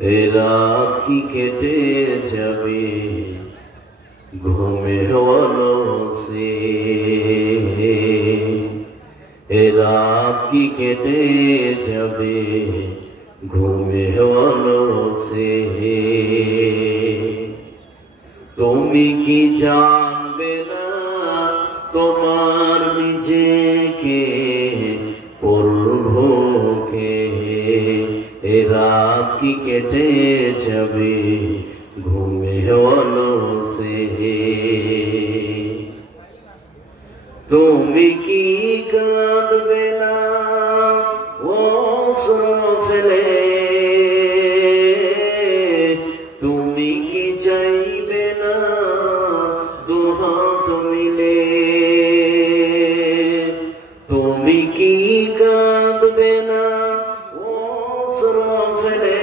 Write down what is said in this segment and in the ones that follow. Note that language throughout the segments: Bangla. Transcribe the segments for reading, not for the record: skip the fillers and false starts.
এ রাত কি কেটে যাবে ঘুমে অলসে, এ রাত কি কেটে যাবে ঘুমে অলসে। তুমি কি জানবে না তোমার নিজেকে পড়বকে, এ রাত কি কেটে যাবে ঘুমে অলসে। তুমি কি কাঁদবে না অশ্রু ফেলে, তুমি কি চাইবে না দুহাত মিলে, তুমি কি কাঁদবে না অশ্রু ফেলে,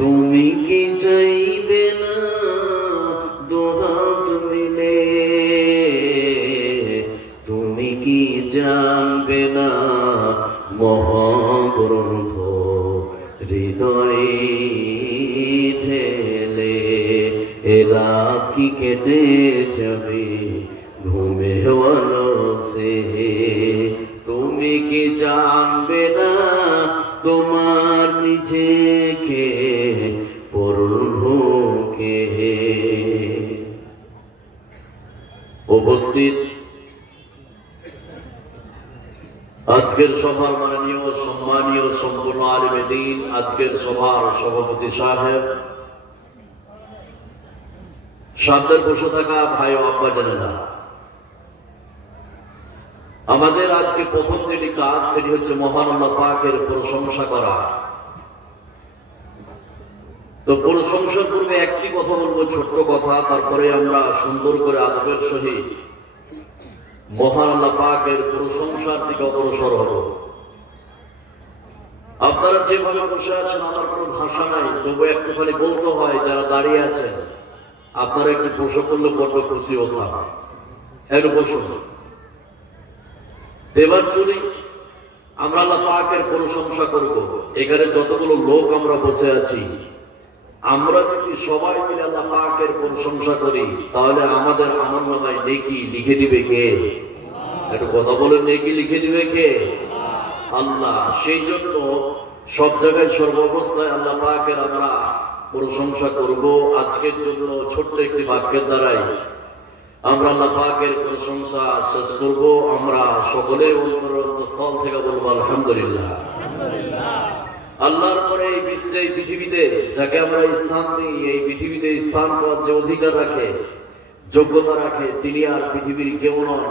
তুমি কি চাইবে না দুহাত মিলে, তুমি কি জানবে না মহাগ্রন্থ হৃদয়ে ঢেলে, এ রাত কি কেটে যাবে ঘুমে অলসে। তুমি কি জানবে না তোমার নিজেকে পড়বকে। উপস্থিত আজকের সভার মাননীয় সম্মানীয় সম্পূর্ণ আলিমে দ্বীন, আজকের সভার সভাপতি সাহেব, সামনের বসে থাকা ভাই ও আব্বা জানেনা, আমাদের আজকে প্রথম যেটি কাজ সেটি হচ্ছে মহান আল্লাহ পাকের প্রশংসা করা। তো প্রশংসার পূর্বে একটি কথা বলবো, ছোট্ট কথা, তারপরে আমরা সুন্দর করে আদবের সহিত মহান আল্লাহ পাকের প্রশংসার দিকে অগ্রসর হব। আপনারা যেভাবে বসে আছেন আমার কোনো ভাষা নাই, তবু একটুখানি বলতে হয় যারা দাঁড়িয়ে আছেন আপনারা একটু বসে করলে বড্ড খুশি হতাম। একটু বসুন। এবার চলি আমরা আল্লাহ পাকের প্রশংসা করব। এখানে যতগুলো লোক আমরা বসে আছি, আমরা যদি সবাই মিলে আল্লাহ পাকের প্রশংসা করি তাহলে আমাদের আমলনামায় নেকি লিখে দিবে কে? একটু কথা বলেন, নেকি লিখে দিবে কে? আল্লাহ। সেই জন্য সব জায়গায় সর্বাবস্থায় আল্লাহ পাকের আমরা প্রশংসা করব। আজকের জন্য ছোট্ট একটি বাক্যের দ্বারাই আমরা আল্লাহ পাকের প্রশংসা শেষ করব। আমরা সকলে অন্তরস্থল থেকে বলবো আলহামদুলিল্লাহ। আল্লাহর পরে এই বিশ্বে, এই পৃথিবীতে যাকে আমরা স্থান দিই, এই পৃথিবীতে স্থান পাওয়ার যে অধিকার রাখে, যোগ্যতা রাখে, তিনি আর পৃথিবীর কেউ নন।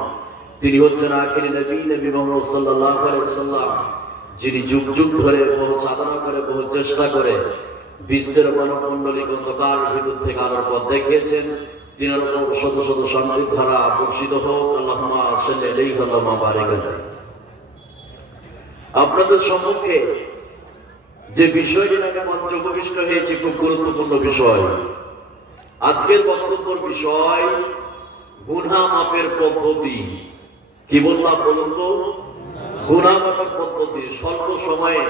তিনি হচ্ছেন আখিরি নবী, নবী মুহাম্মদ সাল্লাল্লাহু আলাইহি ওয়াসাল্লাম, যিনি যুগ যুগ ধরে বহু সাধনা করে, বহু চেষ্টা করে বিশ্বের মানবমণ্ডলী অন্ধকার ভিতর থেকে আলোর পথ দেখিয়েছেন। তিনার উপর শত শত শান্তির ধারা বর্ষিত হোক। আল্লাহুম্মা সাল্লি আলাইহি ওয়া বারিক আলাইহি। আপনাদের সম্মুখে যে বিষয়টি নাকি মঞ্চ উপবিষ্ট হয়েছে খুব গুরুত্বপূর্ণ বিষয়। আজকের বক্তব্যের বিষয় গুনাহ মাপের পদ্ধতি। কি বললাম বলুন তো? গুনাহ মাপের পদ্ধতি। স্বল্প সময়ে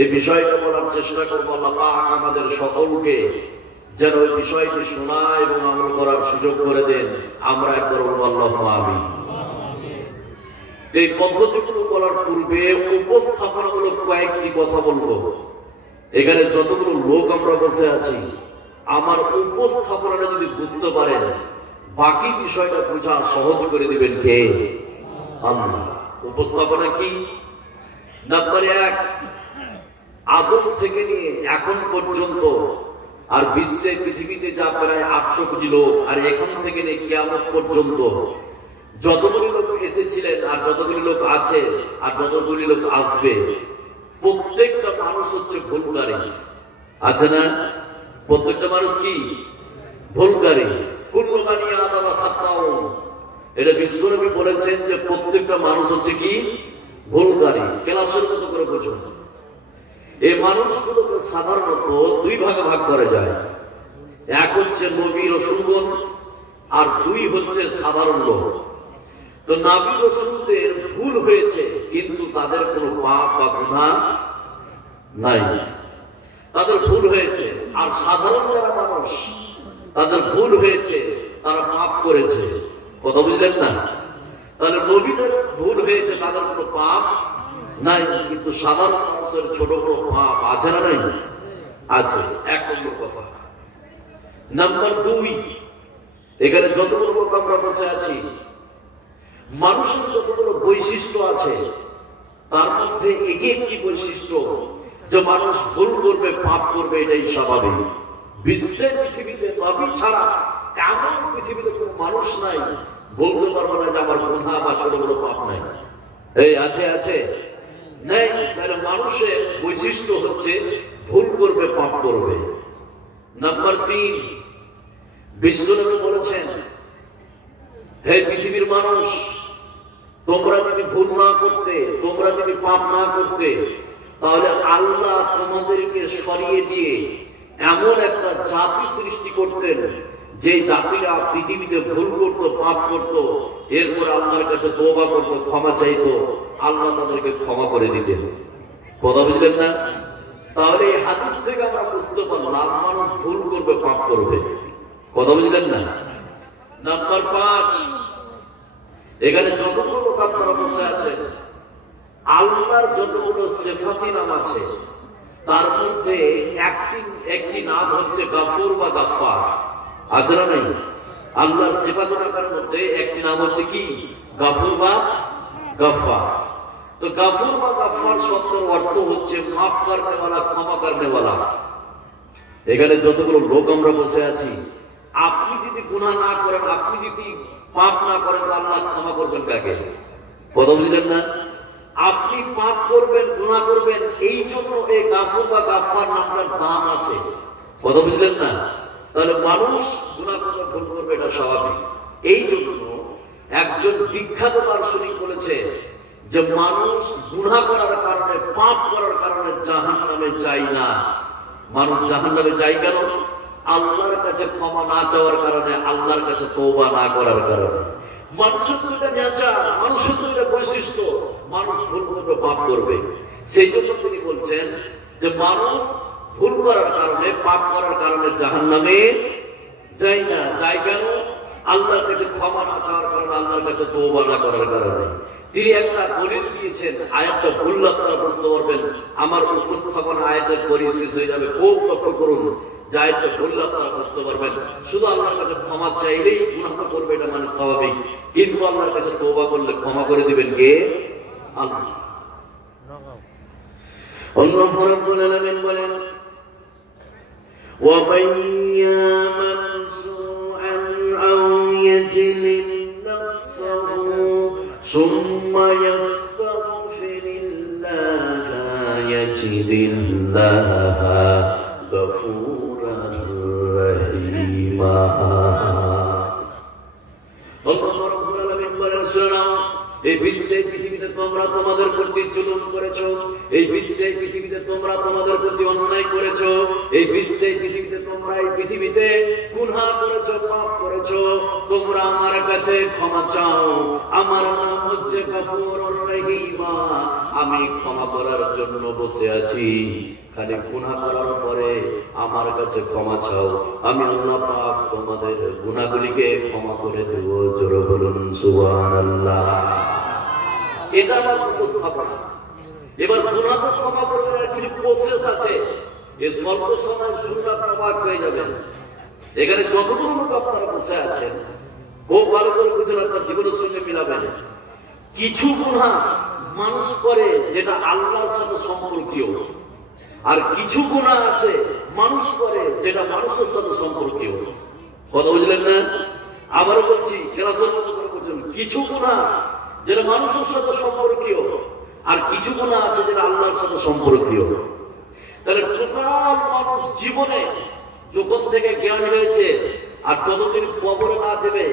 এই বিষয়টা বলার চেষ্টা করবো। আল্লাহ পাক আমাদের সকলকে যেন ওই বিষয়টি শোনা এবং আমল করার সুযোগ করে দেন। আমরা একবার বলবো আল্লাহুম্মা আমিন। এই পদ্ধতিগুলো বলার পূর্বে উপস্থাপনামূলক কয়েকটি কথা বলবো। এখানে যতগুলো লোক আমরা বসে আছি, আমার উপস্থাপনাটা যদি বুঝতে পারেন, বাকি বিষয়টা বোঝা সহজ করে দিবেন কে? আল্লাহ। উপস্থাপনা কি? নাম্বার 1, আদম থেকে নিয়ে এখন পর্যন্ত আর বিশ্বে পৃথিবীতে যা প্রায় 800 কোটি লোক, আর এখান থেকে নিয়ে কিয়ামত পর্যন্ত যতগুলি লোক এসেছিলেন আর যতগুলি লোক আছে আর যতগুলি লোক আসবে, প্রত্যেকটা মানুষ হচ্ছে ভুলকারী। আছে না? প্রত্যেকটা মানুষ কি ভুলকারী। কুল্লু বানি আদম খাত্তাউন। এটা বিশ্বনবী বলেছেন যে প্রত্যেকটা মানুষ হচ্ছে কি ভুলকারী। ক্লাসের মতো করে বুঝুন। এই মানুষগুলোকে সাধারণত দুই ভাগে ভাগ করা যায়। এক হচ্ছে নবী রাসূলগণ, আর দুই হচ্ছে সাধারণ লোক। তো নবী রাসূলদের ভুল হয়েছে কিন্তু তাদের কোনো পাপ বা গুনাহ নাই, তাদের ভুল হয়েছে। আর সাধারণ যারা মানুষ তাদের ভুল হয়েছে, তারা পাপ করেছে। কথা বুঝলেন না? তাহলে নবীদের ভুল হয়েছে, তাদের কোনো পাপ নাই, কিন্তু সাধারণ মানুষের ছোট বড় পাপ আছে না নাই? আছে। এক নম্বর কথা। নাম্বার 2, এখানে যতগুলো লোক আমরা বসে আছি, মানুষের যতগুলো বৈশিষ্ট্য আছে, তার মধ্যে এটি একটি বৈশিষ্ট্য যে মানুষ ভুল করবে, পাপ করবে, এটাই স্বাভাবিক। বিশ্বের পৃথিবীতে নবী ছাড়া এমন পৃথিবীতে কোনো মানুষ নাই বলতে পারবো না যে আমার গুনাহ বা ছোট বড় পাপ নাই। এই আছে আছে নেই। তাহলে মানুষের বৈশিষ্ট্য হচ্ছে ভুল করবে, পাপ করবে। নাম্বার 3, বিশ্বনবী বলেছেন, হে পৃথিবীর মানুষ, তোমরা যদি ভুল না করতে, তোমরা যদি পাপ না করতে, তাহলে আল্লাহ তোমাদেরকে সরিয়ে দিয়ে এমন একটা জাতি সৃষ্টি করতেন যে জাতিরা পৃথিবীতে ভুল করতো, পাপ করতো, এরপর আল্লাহর কাছে তওবা করতো, ক্ষমা চাইতো, আল্লাহ তাদেরকে ক্ষমা করে দিতেন। কথা বুঝলেন না? তাহলে এই হাদিস থেকে আমরা বুঝতে পারলাম মানুষ ভুল করবে, পাপ করবে। কথা বুঝলেন না? নাম্বার 5, এখানে যতগুলো লোক আপনারা বসে আছেন, আল্লাহর যতগুলো সিফাতি নাম আছে, তার মধ্যে একটি নাম হচ্ছে গাফুর বা গাফফার। আছে না নাই? আল্লাহর সিফাতুল নামের মধ্যে একটি নাম হচ্ছে কি? গাফুর বা গাফফার। তো গাফুর বা গাফফার শব্দের অর্থ হচ্ছে মাফ করনে ওয়ালা, ক্ষমা করনে ওয়ালা। এখানে যতগুলো লোক আমরা বসে আছি, আপনি যদি গুনাহ না করেন, আপনি যদি পাপ না করেন, আল্লাহ ক্ষমা করবেন কাকে? কথা বুঝলেন না? আপনি পাপ করবেন, গুনাহ করবেন, এই জন্য এই গাফুর বা গাফফার নামটার দাম আছে। কথা বুঝলেন না? তাহলে মানুষ গুনাহ করবে, ভুল করবে, এটা স্বাভাবিক। এই জন্য একজন বিখ্যাত দার্শনিক বলেছে যে মানুষ গুনাহ করার কারণে, পাপ করার কারণে জাহান্নামে যায় না। মানুষ জাহান্নামে যায় কেন? আল্লাহর কাছে ক্ষমা না চাওয়ার কারণে, আল্লাহর কাছে তওবা না করার কারণে। মানুষের তো এটা নেচার, মানুষের তো এটা বৈশিষ্ট্য, মানুষ ভুল করবে, পাপ করবে। সেই জন্য তিনি বলছেন যে মানুষ ভুল করার কারণে, পাপ করার কারণে জাহান্নামে যায় না। যায় কেন? আল্লাহর কাছে ক্ষমা না চাওয়ার কারণে, আল্লাহর কাছে তওবা না করার কারণে। তিনি একটা দলিল দিয়েছেন, আয়াতটা বললে আপনারা বুঝতে পারবেন। আমার উপস্থাপনা আয়াতের পরে শেষ হয়ে যাবে, খুব লক্ষ্য করুন। যে আয়াতটা বললে আপনারা বুঝতে পারবেন। শুধু আল্লাহর কাছে ক্ষমা চাইলেই গুনাহ করবে, এটা মানে স্বাভাবিক, কিন্তু আল্লাহর কাছে তওবা করলে ক্ষমা করে দিবেন কে? আল্লাহ। আল্লাহ রাব্বুল আলামিন বলেন, ওয়া মান ইয়ামাল সুআন আও ইয়াজলিম নাফসাহু সুম্মা ইয়াস্তাগফিরিল্লাহা ইয়াজিদিল্লাহা গাফুরার রহিমা। আল্লাহ রাব্বুল আলামিন বলেন, শোনো, এই বিশ্বের পৃথিবীতে তোমরা তোমাদের প্রতি জুলুম করেছো, এই বিশ্বের পৃথিবীতে তোমরা তোমাদের প্রতি অন্যায় করেছো, এই বিশ্বের পৃথিবীতে তোমরা এই পৃথিবীতে গুনাহ করেছো, পাপ করেছো, তোমরা আমার কাছে ক্ষমা চাও। আমার নাম হচ্ছে গফুরুর রহিমা। আমি ক্ষমা করার জন্য বসে আছি। খালি গুনাহ করার পরে আমার কাছে ক্ষমা চাও, আমি আল্লাহ পাক তোমাদের গুনাহগুলিকে ক্ষমা করে দেব। জোরে বলুন সুবহানাল্লাহ। এটা আমার উপস্থাপনা। এবার গুনাহ তো ক্ষমা করবেন, আর কিছু প্রসেস আছে। এই স্বল্প সময় শুনলে আপনারা অবাক হয়ে যাবেন। এখানে যতগুলো লোক আপনারা বসে আছেন, খুব ভালো করে বুঝুন, আপনার জীবনের সঙ্গে মিলাবেন। কিছু গুনাহ মানুষ করে যেটা আল্লাহর সাথে সম্পর্কীয়, আর কিছু গুনাহ আছে মানুষ করে যেটা মানুষের সাথে সম্পর্কীয়। কথা বুঝলেন না? আবারও বলছি, ক্লাসের মতো করে বুঝুন। কিছু গুনাহ যেটা মানুষের সাথে সম্পর্কীয়, আর কিছু গুনাহ আছে যেটা আল্লাহর সাথে সম্পর্কীয়। তাহলে টোটাল মানুষ জীবনে যখন থেকে জ্ঞান হয়েছে আর যতদিন কবরে না যাবে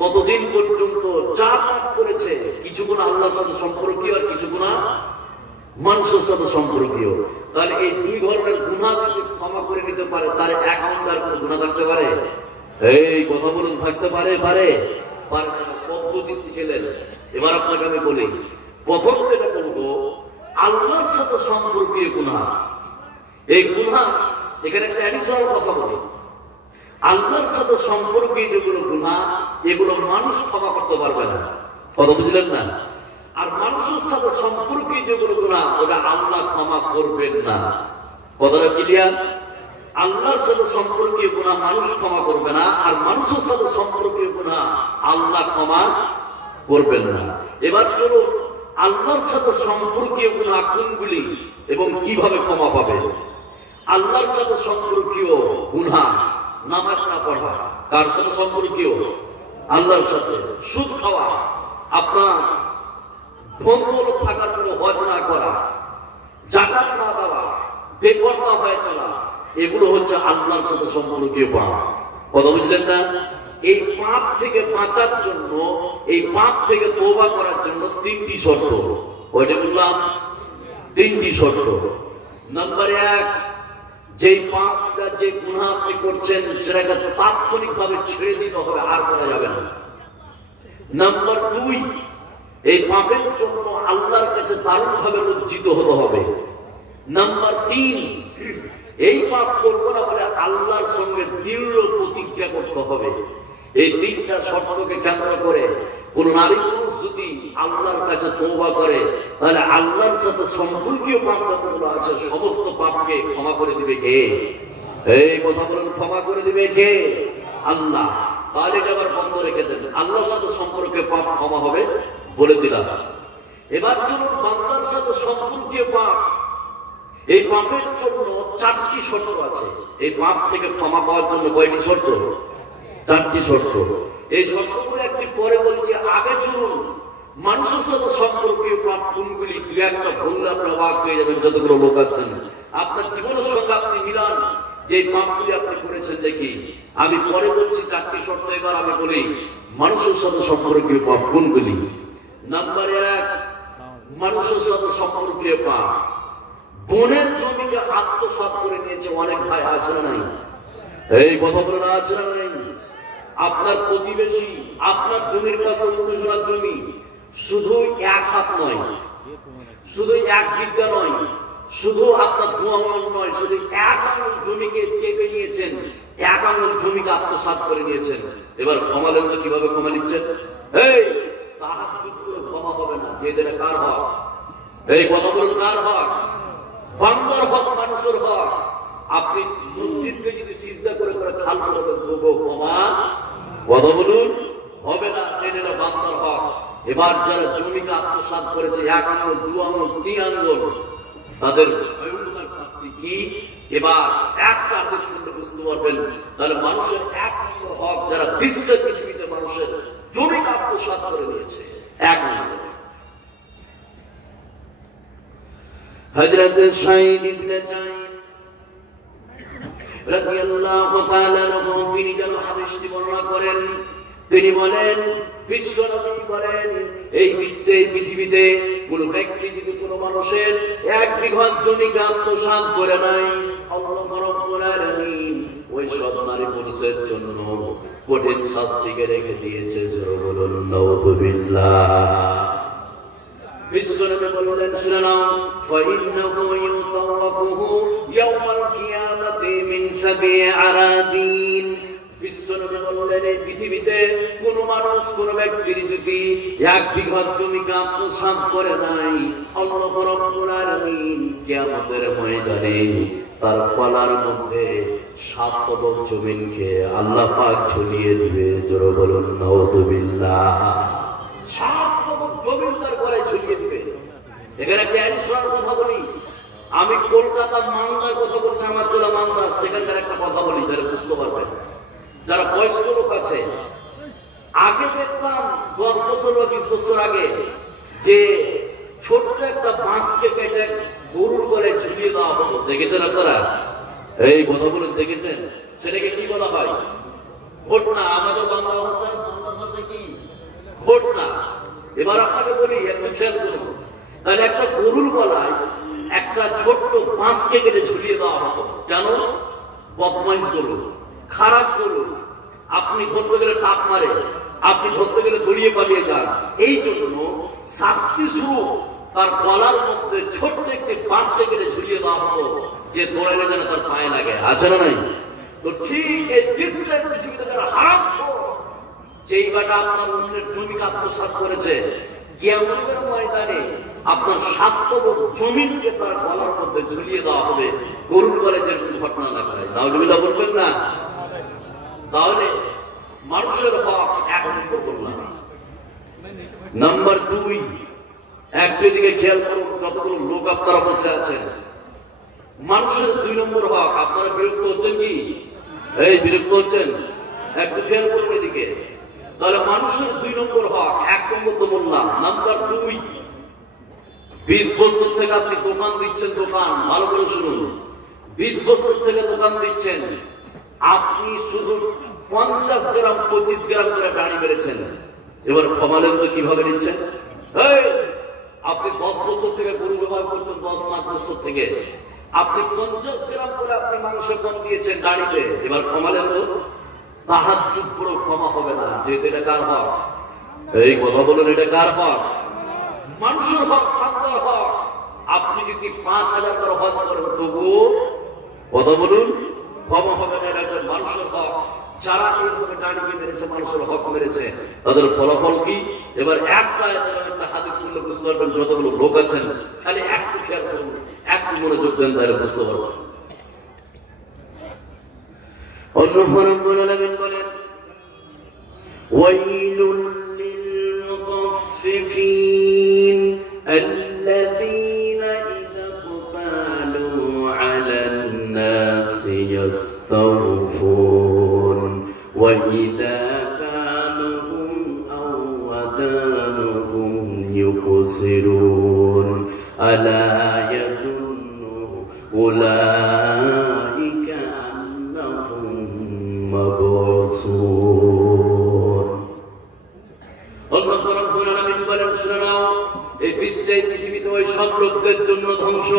ততদিন পর্যন্ত যা পাপ করেছে, কিছু গুনাহ আল্লাহর সাথে সম্পর্কীয়, আর কিছু গুনাহ মানুষের সাথে সম্পর্কীয়। তাহলে এই দুই ধরনের গুনাহ যদি ক্ষমা করে নিতে পারে, তার অ্যাকাউন্টে আর কোনো গুনাহ থাকতে পারে? এই কথা বলুন, থাকতে পারে? পারে পারে না। পদ্ধতি শিখেলেন। এবার আপনাকে আমি বলি, প্রথম যেটা বলবো, আল্লাহর সাথে সম্পর্কীয় গুনাহ এই গুনাহ, এখানে একটা অ্যাডিশনাল কথা বলি, আল্লাহর সাথে সম্পর্কে যেগুলো গুনাহ, এগুলো মানুষ ক্ষমা করতে পারবে না। কথা বুঝলেন না? আর মানুষের সাথে সম্পর্কে যেগুলো গুনাহ, ওটা আল্লাহ ক্ষমা করবেন না। কথাটা ক্লিয়ার? আল্লাহর সাথে সম্পর্কীয় গুনাহ মানুষ ক্ষমা করবে না, আর মানুষের সাথে সম্পর্কীয় গুনাহ আল্লাহ ক্ষমা করবেন না। এবার চলো আল্লাহর সাথে সম্পর্কীয় গুনাহ কোনগুলি এবং কিভাবে ক্ষমা পাবে। আল্লাহর সাথে সম্পর্কীয় গুনাহ নামাজ না পড়া। কার সাথে সম্পর্কীয়? আল্লাহর সাথে। সুদ খাওয়া, আপনার ধন দৌলত থাকার কোনো হজ না করা, যাকাত না দেওয়া, বেপরোয়া হয়ে চলা, এগুলো হচ্ছে আল্লাহর সাথে সম্পর্কীয় পাপ। কথা বুঝলেন না? এই পাপ থেকে বাঁচার জন্য, এই পাপ থেকে তওবা করার জন্য তিনটি শর্ত। কয়টা বললাম? তিনটি শর্ত। নাম্বার 1, যে পাপটা, যে গুনাহ আপনি করছেন সেটাকে তাৎক্ষণিকভাবে ছেড়ে দিতে হবে, আর করা যাবে না। নাম্বার 2, এই পাপের জন্য আল্লাহর কাছে দারুণভাবে লজ্জিত হতে হবে। নাম্বার 3, এই পাপ করবো না বলে আল্লাহর সঙ্গে দৃঢ় প্রতিজ্ঞা করতে হবে। এই তিনটা শর্তকে কেন্দ্র করে কোন নারী পুরুষ যদি আল্লাহর কাছে তওবা করে, তাহলে আল্লাহর সাথে সম্পর্কীয় পাপ যতগুলো আছে সমস্ত পাপকে ক্ষমা করে দিবে কে? এই কথা বলেন, ক্ষমা করে দিবে কে? আল্লাহ। তাহলে এটা আবার বন্ধ রেখে দেন, আল্লাহর সাথে সম্পর্কে পাপ ক্ষমা হবে বলে দিলাম। এবার চলুন বান্দার সাথে সম্পর্কীয় পাপ, এই পাপের জন্য 4টি শর্ত আছে। এই পাপ থেকে ক্ষমা পাওয়ার জন্য কয়টি শর্ত? 4টি শর্ত। এই শর্তগুলো একটি পরে বলছি, আগে চলুন মানুষের সাথে সম্পর্কীয় পাপ কোনগুলি, 2-1টা বললে আপনি অবাক হয়ে যাবেন। যতগুলো লোক আছেন আপনার জীবনের সঙ্গে আপনি মিলান, যে পাপগুলি আপনি করেছেন দেখি। আমি পরে বলছি 4টি শর্ত, এবার আমি বলি মানুষের সাথে সম্পর্কীয় পাপ কোনগুলি। নাম্বার 1, মানুষের সাথে সম্পর্কীয় পাপ, বোনের জমিকে আত্মসাৎ করে নিয়েছে। অনেক ভাই আছে না নাই? এই কথা বলে না, আছে না নাই? আপনার প্রতিবেশী আপনার জমির পাশে অন্যজনের জমি, শুধু 1 হাত নয়, শুধু 1 বিঘা নয়, শুধু আপনার 2 আঙুল নয়, শুধু 1 আঙুল জমিকে চেপে নিয়েছেন, 1 আঙুল জমিকে আত্মসাৎ করে নিয়েছেন। এবার ক্ষমা নেন তো কিভাবে ক্ষমা নিচ্ছেন? এই তাহাজ্জুদ করে ক্ষমা হবে না। যে দেনা কার হক? এই কথা বলুন, কার হক? বান্দার হক, মানুষের হক। আপনি মসজিদকে যদি সিজদা করে করে খাল করে দেন তবুও ক্ষমা, কথা বলুন, হবে না। জেনে না বান্দার হক। এবার যারা জমিকে আত্মসাৎ করেছে, 1 আঙুল, 2 আঙুল, 3 আঙুল, তাদের ভয়ঙ্কর শাস্তি কি? এবার একটা হাদিস করলে বুঝতে পারবেন। তাহলে মানুষের 1 নম্বর হক, যারা বিশ্বের পৃথিবীতে মানুষের জমিকে আত্মসাৎ করে নিয়েছে, 1 নম্বর। হযরত সাঈদ ইবনে যায়েদ রাদিয়াল্লাহু তাআলা আনহু তিনি যেন হাদিসটি বর্ণনা করেন। তিনি বলেন, বিশ্ব নবী বলেন, এই বিশ্বে, এই পৃথিবীতে কোন ব্যক্তি যদি কোন মানুষের 1 বিঘা জমিকে আত্মসাৎ করে নাই, আল্লাহ রাব্বুল আলামিন ওই সব নারী পুরুষের জন্য কঠিন শাস্তিকে রেখে দিয়েছে। জোরে বলুন নাউযুবিল্লাহ। বিশ্বনবী বললেন, শুনে নাও, ফাইন্নাহু ইউতাওয়াকুহু ইয়াওমাল কিয়ামাতি মিন 7 আরাদিন। বিশ্বনবী বললেন, এই পৃথিবীতে কোন মানুষ, কোন ব্যক্তির যদি 1 বিঘা জমিকে আত্মসাৎ করে নাই, আল্লাহ রাব্বুল আলামিন কিয়ামতের ময়দানে তার গলার মধ্যে 7 তবক জমিনকে আল্লাহ পাক ঝুলিয়ে দিবে। জোরে বলুন নাউযুবিল্লাহ। 7 তবক জমিন তার গলায় ঝুলিয়ে দিবে। এখানে একটা অ্যাডিশনাল কথা বলি। আমি কলকাতা মালদার কথা বলছি, আমার জেলা মালদা, সেখানকার একটা কথা বলি, যারা বুঝতে পারবেন, যারা বয়স্ক লোক আছে। আগে দেখতাম 10 বছর বা 20 বছর আগে যে ছোট্ট একটা বাঁশকে কেটে গরুর গলায় ঝুলিয়ে দেওয়া হতো। দেখেছেন আপনারা? এই কথা বলে দেখেছেন? সেটাকে কি বলা হয়? ঘটনা। আমাদের বাংলা ভাষায় কি ঘটনা? এবার আপনাকে বলি, একটু খেয়াল করুন। তাহলে একটা গরুর গলায় একটা ছোট্ট বাঁশকে কেটে ঝুলিয়ে দেওয়া হতো। কেন? বদমাইশ গরু, খারাপ গরু, আপনি ধরতে গেলে টাক মারে, আপনি ধরতে গেলে দড়িয়ে পালিয়ে যান। এই জন্য শাস্তি স্বরূপ তার গলার মধ্যে ছোট্ট একটি বাঁশকে কেটে ঝুলিয়ে দেওয়া হতো, যে দৌড়াইলে যেন তার পায়ে লাগে, আছে না নাই? তো ঠিক এই বিশ্বের পৃথিবীতে যারা হারাম যেই বাটা আপনার অন্যের জমিকে আত্মসাৎ করেছে, কিয়ামতের ময়দানে আপনার স্বার্থবোধ জমিনকে তার গলার মধ্যে ঝুলিয়ে দেওয়া হবে, গরুর গলে যেরকম ঘটনা না হয়। নাউজুবিল্লাহ বলবেন না? তাহলে মানুষের হক এক নম্বর করলাম। নাম্বার 2, একটি দিকে খেয়াল করুন, যতগুলো লোক আপনারা বসে আছেন, মানুষের 2 নম্বর হক। আপনারা বিরক্ত হচ্ছেন কি? এই বিরক্ত হচ্ছেন? একটু খেয়াল করুন এদিকে। তাহলে মানুষের 2 নম্বর হক, 1 নম্বর তো বললাম। নাম্বার 2, 20 বছর থেকে আপনি দোকান দিচ্ছেন, দোকান ভালো করে শুনুন, 20 বছর থেকে দোকান দিচ্ছেন, আপনি শুধু 50 গ্রাম 25 গ্রাম করে গাড়ি মেরেছেন। এবার ক্ষমালেন তো কিভাবে নিচ্ছেন? আপনি 10 বছর থেকে গরু ব্যবহার করছেন, 10 বছর থেকে আপনি 50 গ্রাম করে আপনি মাংস কম দিয়েছেন গাড়িতে। এবার ক্ষমালেন তো? তাহাজ্জুদ পুরো ক্ষমা হবে না। যে এটা কার হক? এই কথা বলুন, এটা কার হক? মানুষের হক, বান্দার হক। আপনি যদি 5000 করে হজ করেন তবুও কথা বলুন ক্ষমা হবে না। এটা হচ্ছে মানুষের হক। যারা এইভাবে গাড়িকে মেরেছে, মানুষের হক মেরেছে, তাদের ফলাফল কি? এবার একটা হাদিস করলে বুঝতে পারবেন। যতগুলো লোক আছেন খালি একটু খেয়াল করুন, একটু মনোযোগ দেন, তাহলে বুঝতে পারবেন। আল্লাহ রাব্বুল আলামিন বলেন, ওয়াইলুল লিল মুতাফফিফিন আল্লাযীনা ইযা ক্তালু আলান নাসি ইস্তাওফুন ওয়া ইযা কালুহুম আও ওয়াদানুহুম ইউকসিরুন আলা ইয়াযুন্নু উলাইকা মাবসুর। আল্লাহ রাব্বুল আলামিন বলেন, শুনে নাও, এই বিশ্বের পৃথিবীতে ওই সব লোকদের জন্য ধ্বংস,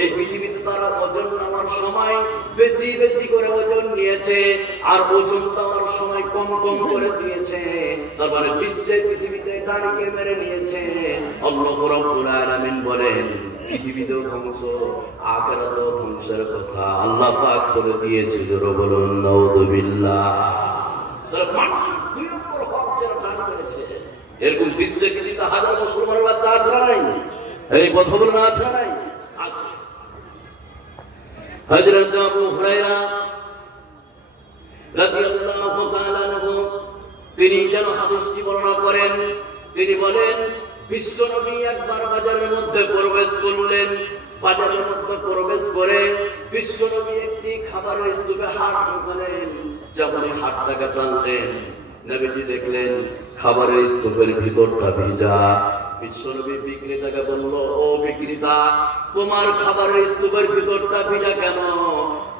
এই পৃথিবীতে তারা ওজন নেওয়ার সময় বেশি বেশি করে ওজন নিয়েছে, আর ওজন দেওয়ার সময় কম কম করে দিয়েছে। তার মানে বিশ্বের পৃথিবীতে গাড়িকে মেরে নিয়েছে। আল্লাহ রাব্বুল আলামিন বলেন, পৃথিবীতেও ধ্বংস, আখিরাতেও ধ্বংসের কথা আল্লাহ পাক বলে দিয়েছে। জোরে বলুন নাউযুবিল্লাহ। তাহলে মানুষের 2 নম্বর হক যারা দান করেছে, এরকম বিশ্বে পৃথিবীতে হাজার মুসলমানের বাচ্চা আছে না নাই? এই কথা বলুন, আছে না নাই? আছে। হযরত আবু হুরায়রা রাদিয়াল্লাহু তাআলা আনহু তিনি যেন হাদিসটি বর্ণনা করেন। তিনি বলেন, বিশ্বনবী একবার বাজারের মধ্যে প্রবেশ করলেন। বাজারের মধ্যে প্রবেশ করে বিশ্বনবী একটি খাবারের স্তূপে হাত ঢোকালেন। যখনই হাতটাকে টানলেন, নবীজি দেখলেন খাবারের স্তূপের ভিতরটা ভিজা। বিশ্বনবী বিক্রেতাকে বলল, ও বিক্রেতা, তোমার খাবারের স্তূপের ভিতরটা ভিজা কেন?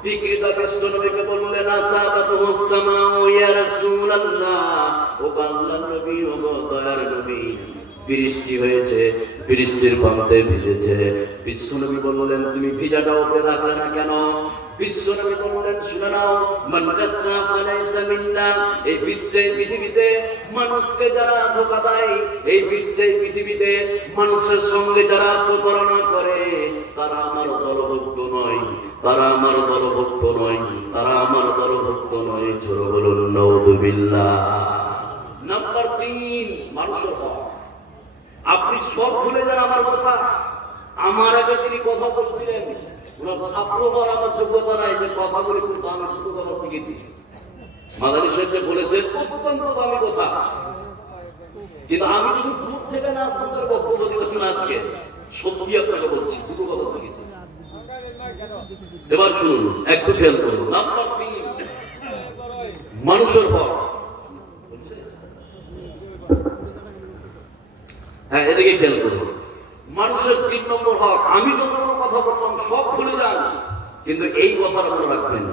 বিক্রেতা বিশ্বনবীকে বললেন, আসাবাতুহুস সামাউ ইয়া রাসূলুল্লাহ, ও আল্লাহর নবী, ও দয়ার নবী, বৃষ্টি হয়েছে, বৃষ্টির পানিতে ভিজেছে। বিশ্বনবী বললেন, তুমি ভিজাটা উপরে রাখলে না কেন? বিশ্বনবী বললেন, শুনে নাও, মান গাসা ফালাইসা মিন্না, এই বিশ্বের পৃথিবীতে মানুষকে যারা ধোঁকা দেয়, এই বিশ্বের পৃথিবীতে মানুষের সঙ্গে যারা প্রতারণা করে, তারা আমার দলভুক্ত নয়, তারা আমার দলভুক্ত নয়, তারা আমার দলভুক্ত নয়। জোরে বলুন নাউযুবিল্লাহ। নাম্বার 3, মানুষের হক। আপনি সব ভুলে যান আমার কথা। আমার আগে তিনি কথা বলছিলেন, ওনার ছাত্র হওয়ার আমার যোগ্যতা নাই যে কথা বলে, কিন্তু আমি দুটো কথা শিখেছি। মাদানী সাহেব যে বলেছেন অত্যন্ত দামি কথা, কিন্তু আমি যদি দূর থেকে না আসতাম তার বক্তব্য দিতাম না। আজকে সত্যি আপনাকে বলছি, দুটো কথা শিখেছি। এবার শুনুন, একটু খেয়াল করুন। নাম্বার 3, মানুষের হক। হ্যাঁ, এদিকে খেয়াল করুন। মানুষের 3 নম্বর হক। আমি যতগুলো কথা বললাম সব ভুলে যান, কিন্তু এই কথাটা মনে রাখবেন।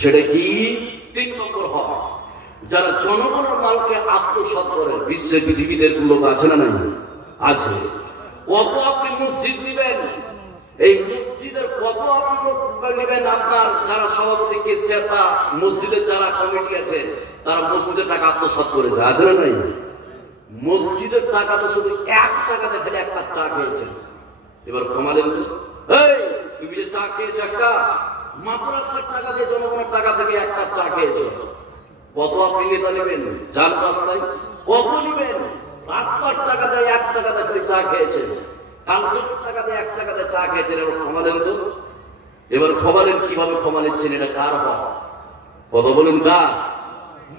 সেটা কি? 3 নম্বর হক। যারা জনগণের মালকে আত্মসাৎ করে, বিশ্বের পৃথিবীদের লোক আছে না নাই? আছে। কত আপনি মসজিদ দিবেন, এই মসজিদের কত আপনি নেবেন? আপনার যারা সভাপতি, কেসিয়াররা, মসজিদের যারা কমিটি আছে, তারা মসজিদের টাকা আত্মসাৎ করেছে, আছে না নাই? মসজিদের টাকা তো শুধু 1 টাকা দেখে 1 কাপ চা খেয়েছেন। এবার ক্ষমা দেন তো। তুমি যে চা খেয়েছো একটা মাদ্রাসার টাকা দিয়ে জনগণের টাকা থেকে এক কাপ চা খেয়েছো, কত আপনি নেতা নেবেন যার রাস্তায়? কত নেবেন? রাস্তার টাকা দিয়ে 1 টাকা দিয়ে আপনি চা খেয়েছেন, কালকের টাকা দিয়ে 1 টাকা দিয়ে চা খেয়েছেন। এবার ক্ষমা দেন তো, এবার ক্ষমা দেন। কিভাবে ক্ষমা নিচ্ছেন? এটা কার হক? কত বলুন কার?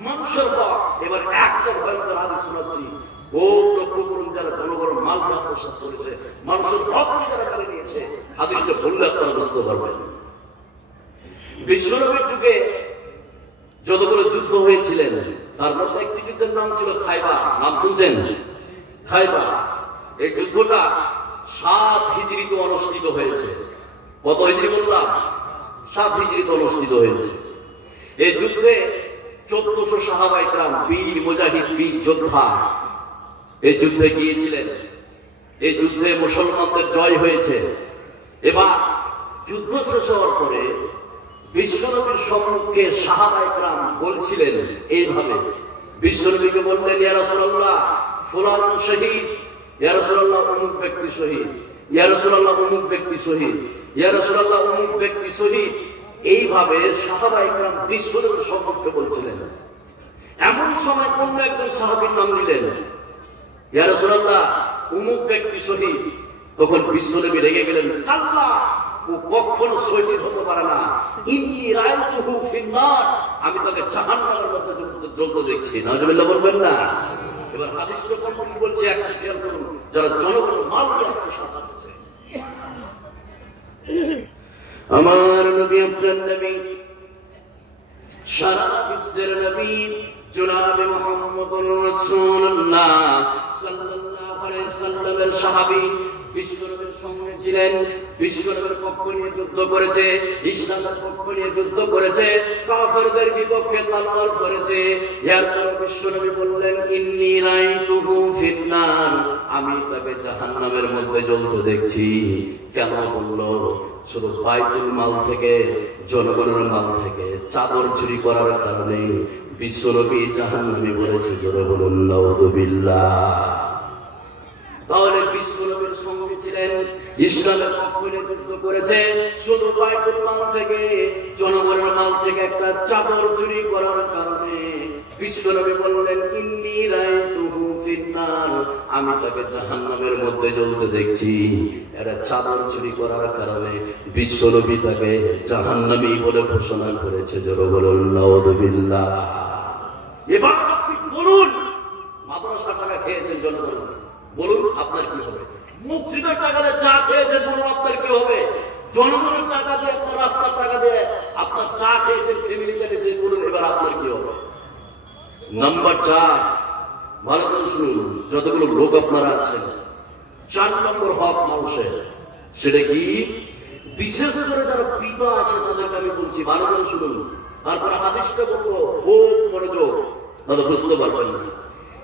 মানুষের হক। এবার একটা ভয়ঙ্কর হাদিস শোনাচ্ছি, ও লক্ষ্য করুন, যারা জনগণের মাল আত্মসাৎ করেছে, মানুষের হককে যারা কালে নিয়েছে, হাদিসটা বললে আপনারা বুঝতে পারবেন। বিশ্বনবীর যুগে যতগুলো যুদ্ধ হয়েছিলেন তার মধ্যে একটি যুদ্ধের নাম ছিল খাইবার। নাম শুনছেন? খাইবার। এই যুদ্ধটা 7 হিজরিতে অনুষ্ঠিত হয়েছে। কত হিজরি বললাম? 7 হিজরিতে অনুষ্ঠিত হয়েছে। এই যুদ্ধে 1400 সাহাবায়ে কেরাম, বীর মুজাহিদ, বীর যোদ্ধা এই যুদ্ধে গিয়েছিলেন। এই যুদ্ধে মুসলমানদের জয় হয়েছে। এবার যুদ্ধ শেষ হওয়ার পরে বিশ্বনবীর সম্মুখে সাহাবায়ে কেরাম বলছিলেন এইভাবে, বিশ্বনবীকে বললেন, ইয়া রাসূলুল্লাহ ফুলান শহীদ, ইয়া রাসূলুল্লাহ অমুক ব্যক্তি শহীদ, ইয়া রাসূলুল্লাহ অমুক ব্যক্তি শহীদ, ইয়া রাসূলুল্লাহ অমুক ব্যক্তি শহীদ। এইভাবে সাহাবায়ে কেরাম বিশ্বনবীর সম্মুখে বলছিলেন। এমন সময় অন্য একজন সাহাবীর নাম নিলেন, ইয়া রাসূলুল্লাহ অমুক ব্যক্তি শহীদ। তখন বিশ্বনবী রেগে গেলেন, আল্লাহ ও কখনো শহীদ হতে পারে না, ইন্নী রাআইতুহু ফিন্নার, আমি তাকে জাহান্নামের মধ্যে জ্বলতে দেখছি। নাউজুবিল্লাহ বলবেন না? এবার হাদিসটা কোন বলছে একটা খেয়াল করুন, যারা জনগণের মালকে আত্মসাৎ করেছে। আমার নবী, আপনার নবী, সারা বিশ্বের নবী জনাবে মুহাম্মদুর রাসূলুল্লাহ সাল্লাল্লাহু আলাইহি সাল্লামের সাহাবী বিশ্বনবীর সঙ্গে ছিলেন। বিশ্বনবীর পক্ষ নিয়ে যুদ্ধ করেছে, ইসলামের পক্ষ নিয়ে যুদ্ধ করেছে, কাফেরদের বিপক্ষে তলোয়ার করেছে। এরপর বিশ্বনবী বললেন, ইন্নী রাআইতুহু ফিন্নার, আমি তাকে জাহান্নামের মধ্যে জ্বলতে দেখছি। কেন বললো? শুধু বাইতুল মাল থেকে, জনগণের মাল থেকে চাদর চুরি করার কারণে বিশ্বনবী জাহান্নামী বলেছে। জোরে বলুন নাউযুবিল্লাহ। তাহলে বিশ্বনবীর সঙ্গে ছিলেন, ইসলামের পক্ষ নিয়ে যুদ্ধ করেছে, শুধু বাইতুল মাল থেকে, জনগণের মাল থেকে একটা চাদর চুরি করার কারণে বিশ্বনবী বললেন, ইন্নী রাআইতুহু ফিন্নার, আমি তাকে জাহান্নামের মধ্যে জ্বলতে দেখছি। এরা চাদর চুরি করার কারণে বিশ্বনবী তাকে জাহান্নামী বলে ঘোষণা করেছে। জোরে বলুন নাউযুবিল্লাহ। এবার আপনি বলুন, মাদ্রাসা টাকা খেয়েছেন জনগণ, বলুন আপনার কি হবে? মসজিদের টাকা দিয়ে চা খেয়েছেন, বলুন আপনার কি হবে? জনগণের টাকা দিয়ে, আপনার রাস্তার টাকা দিয়ে আপনার চা খেয়েছেন, ফ্যামিলি চালিয়েছেন, বলুন এবার আপনার কি হবে? নাম্বার 4, ভালো করে শুনুন, যতগুলো লোক আপনারা আছেন, 4 নম্বর হক মানুষের, সেটা কি? বিশেষ করে যারা পিতা আছে তাদেরকে আমি বলছি, ভালো করে শুনুন। তারপরে হাদিসটা বলবো, খুব মনোযোগ, তাহলে বুঝতে পারবেন না।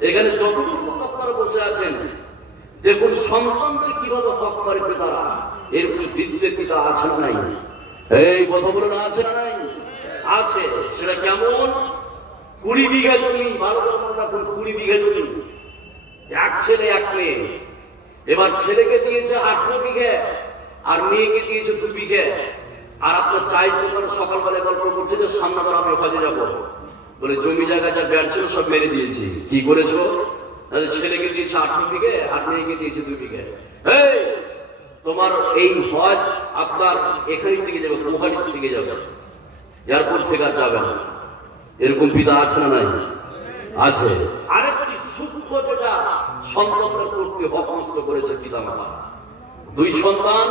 এখানে যতগুলো লোক আপনারা বসে আছেন, দেখুন সন্তানদের কিভাবে হক মারে পিতারা। এরকম বিশ্বের পিতা আছে না নাই? এই কথা বলে না, আছে না নাই? আছে। সেটা কেমন? 20 বিঘা জমি, ভালো করে মনে রাখুন, 20 বিঘা জমি, এক ছেলে এক মেয়ে। এবার ছেলেকে দিয়েছে 18 বিঘা আর মেয়েকে দিয়েছে 2 বিঘা। আর আপনার চায়ের দোকানে সকালবেলায় গল্প করছে যে সামনেবার আমি হজে যাবো, বলে জমি জায়গা যা বেড় ছিল সব মেরে দিয়েছি। কি করেছো? ছেলেকে দিয়েছে 18 বিঘে আর মেয়েকে দিয়েছে 2 বিঘে। এই তোমার এই হজ আপনার এখানে থেকে যাবে, গুহালি থেকে যাবে, এয়ারপোর্ট থেকে আর যাবে না। এরকম পিতা আছে না নাই? আছে। আরেকটি সূক্ষ্ম যেটা সন্তানদের প্রতি হক নষ্ট করেছে পিতা মাতা। 2 সন্তান,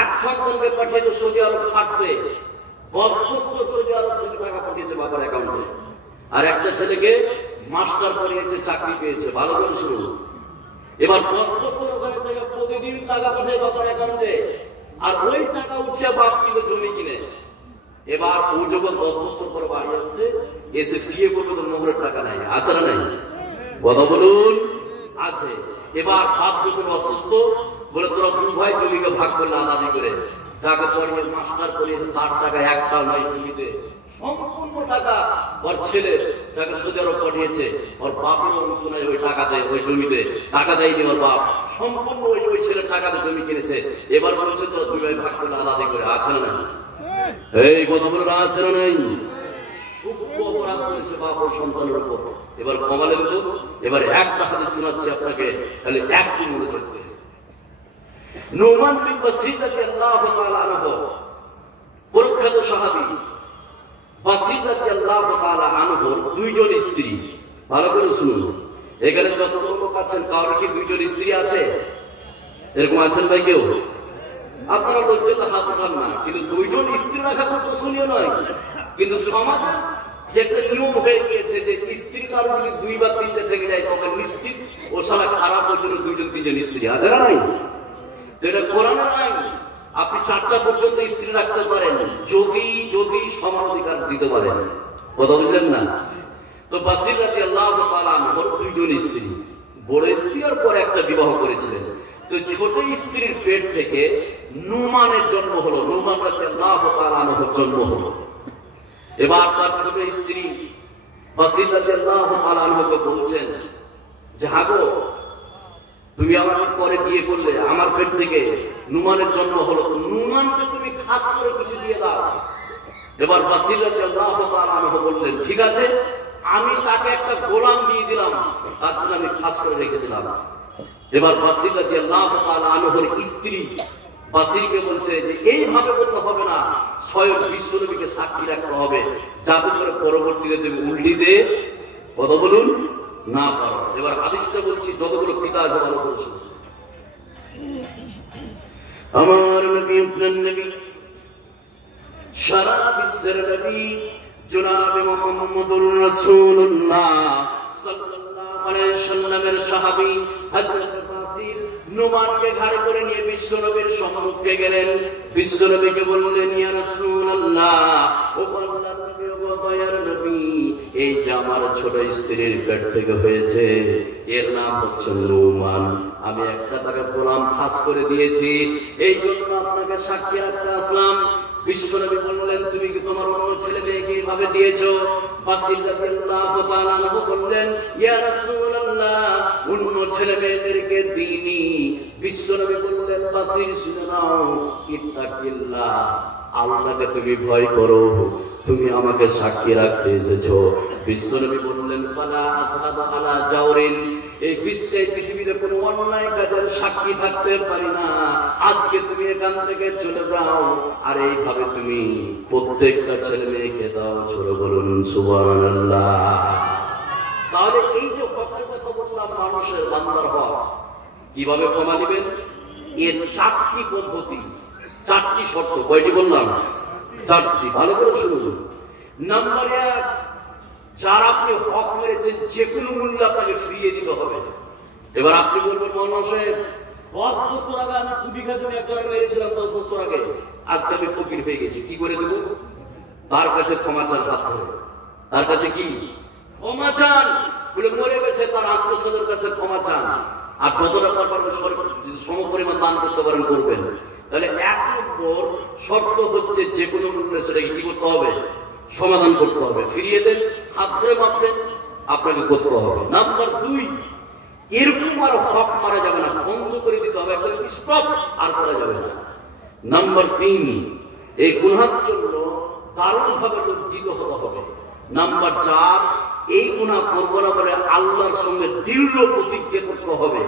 এক সন্তানকে পাঠিয়েছে সৌদি আরব খাটতে, 10 বছর সৌদি আরব থেকে টাকা পাঠিয়েছে বাবার অ্যাকাউন্টে। আর একটা ছেলেকে মাস্টার পড়িয়েছে, চাকরি পেয়েছে। ভালো করে শুনুন। এবার 10 বছর ওখানে থেকে প্রতিদিন টাকা পাঠিয়ে বাবার অ্যাকাউন্টে, আর ওই টাকা উঠছে বাপ কিনে জমি কিনে। এবার ও যখন 10 বছর পর বাড়ি আসছে, এসে বিয়ে করবে তো মোহরের টাকা নাই, আছে না নাই? কথা বলুন, আছে। এবার বাপ যখন অসুস্থ, বলে তোরা 2 ভাই জমিকে ভাগ করলে আদাদি করে, যাকে পড়িয়ে মাস্টার করিয়েছে তার টাকা একটা নয় জমিতে, সম্পূর্ণ টাকা ওর ছেলে যাকে সৌদি আরব পাঠিয়েছে ওর বাপের অংশ নাই ওই টাকাতে, ওই জমিতে টাকা দেয়নি ওর বাপ, সম্পূর্ণ ওই ছেলে টাকাতে জমি কিনেছে। এবার বলছে তো দুই ভাই ভাগ করে আলাদা করে, আছে না? এই কথা বলে আছে না নাই? সূক্ষ্ম অপরাধ করেছে বাপ ও সন্তানের উপর। এবার কমালেন তো, এবার একটা হাদিস শোনাচ্ছি আপনাকে, তাহলে একটু মনে রাখতে। নুমান বিন বাসির রাদিয়াল্লাহু তাআলা আনহু, প্রখ্যাত সাহাবী, বাসির রাদিয়াল্লাহু তাআলা আনহুর দুইজন স্ত্রী। ভালো করে শুনুন, এখানে যতগুলো লোক আছেন কারোর কি দুইজন স্ত্রী আছে? এরকম আছেন ভাই কেউ? আপনারা লজ্জাতে হাত উঠান না, কিন্তু দুইজন স্ত্রী রাখা তো শুনিও নয়। কিন্তু সমাজে যে একটা নিয়ম হয়ে গিয়েছে যে স্ত্রী কারো যদি দুই বা তিনটে থেকে যায় তখন নিশ্চিত ও শালা খারাপ, ওই জন্য দুইজন তিনজন স্ত্রী আছে না নাই? এটা কোরআনের আইন। আপনি 4টা পর্যন্ত স্ত্রী রাখতে পারেন যদি সমান অধিকার দিতে পারেন। কথা বুঝলেন না? তো বাসির রাদিয়াল্লাহু তাআলা আনহুর দুইজন স্ত্রী, বড় স্ত্রী আর পরে একটা বিবাহ করেছিলেন। তো ছোট স্ত্রীর পেট থেকে নুমানের জন্ম হলো, নুমান রাদিয়াল্লাহু তাআলা আনহুর জন্ম হলো। এবার তার ছোট স্ত্রী বাসির রাদিয়াল্লাহু তাআলা আনহুকে বলছেন যে হাগো, তুমি আমাকে পরে বিয়ে করলে, আমার পেট থেকে নুমানের জন্ম হলো, তো নুমানকে তুমি খাস করে কিছু দিয়ে দাও। এবার বাসির রাদিয়াল্লাহু তাআলা আনহু বললেন ঠিক আছে, আমি তাকে একটা গোলাম দিয়ে দিলাম, তার জন্য আমি খাস করে রেখে দিলাম। এবার বাসির রাদিয়াল্লাহু তাআলা আনহুর স্ত্রী বাসিরকে বলছে যে এইভাবে বলতে হবে না, স্বয়ং বিশ্বনবীকে সাক্ষী রাখতে হবে, যাতে করে পরবর্তীতে তুমি উল্টি দে কথা বলুন না পারো। এবার হাদিসটা বলছি, যতগুলো পিতা আছে ভালো করে শুনুন। আমার নবী, আপনার নবী, সারা বিশ্বের নবী জনাবে মুহাম্মদুর রাসূলুল্লাহ সাল্লাল্লাহু আলাইহি ওয়াসাল্লামের সাহাবী হযরত বাসির নুমানকে ঘাড়ে করে নিয়ে বিশ্বনবীর সম্মুখে গেলেন। বিশ্বনবীকে বললেন ইয়া রাসূলুল্লাহ, ও আল্লাহর নবী, ও দয়ার নবী, এই যে আমার ছোট স্ত্রীর পেট থেকে হয়েছে, এর নাম হচ্ছে নুমান। আমি একটা তাকে গোলাম খাস করে দিয়েছি, এই জন্য আপনাকে সাক্ষী রাখতে আসলাম। বিশ্বনবী বললেন তুমি কি তোমার অন্য ছেলে মেয়েকে এভাবে দিয়েছো? বাসির রাদিয়াল্লাহু তাআলা আনহু বললেন ইয়া রাসূলুল্লাহ, অন্য ছেলে মেয়েদেরকে দিইনি। বিশ্বনবী বললেন বাসির শুনে নাও, ইত্তাকিল্লাহ, আল্লাহকে তুমি ভয় করো, তুমি আমাকে সাক্ষী রাখতে এসেছো। বিশ্বনবী বললেন ফালা আসহাদু আলা জাওরিন, এই বিশ্বে পৃথিবীতে কোনো অন্যায় কাজের সাক্ষী থাকতে পারি না। আজকে তুমি এখান থেকে চলে যাও, আর এইভাবে তুমি প্রত্যেকটা ছেলে মেয়েকে দাও। ছোট বলুন সুবহানাল্লাহ। তাহলে এই যে হকের কথা বললাম, মানুষের বান্দার হক কিভাবে ক্ষমা দিবেন, এর 4টি পদ্ধতি, 4টি শর্ত। কয়টি বললাম? 4টি। ভালো করে শুনুন। নাম্বার 1, যার আপনি হক মেরেছেন যে কোনো মূল্যে আপনাকে ফিরিয়ে দিতে হবে। এবার আপনি বলবেন মৌলানা সাহেব 10 বছর আগে আমি 2 বিঘা জমি একবার মেরেছিলাম, 10 বছর আগে, আজকে আমি ফকির হয়ে গেছি, কি করে দেব? তার কাছে ক্ষমা চান, হাত ধরে তার কাছে কি ক্ষমা চান। বলে মরে গেছে তার আত্মীয়স্বজনের কাছে ক্ষমা চান, আর যতটা পারবেন সম পরিমাণ দান করতে পারেন করবেন। তাহলে 1 নম্বর শর্ত হচ্ছে যে কোনো মূল্যে সেটাকে কি করতে হবে? সমাধান করতে হবে। ফিরিয়ে দেন, হাত ধরে মাপবেন, আপনাকে করতে হবে। নাম্বার 2, এরকম আর হক মারা যাবে না, বন্ধ করে দিতে হবে, একদম স্টপ, আর করা যাবে না। নাম্বার 3, এই গুনাহের জন্য দারুণভাবে লজ্জিত হতে হবে। নাম্বার 4, এই গুনাহ করব না বলে আল্লাহর সঙ্গে দৃঢ় প্রতিজ্ঞা করতে হবে।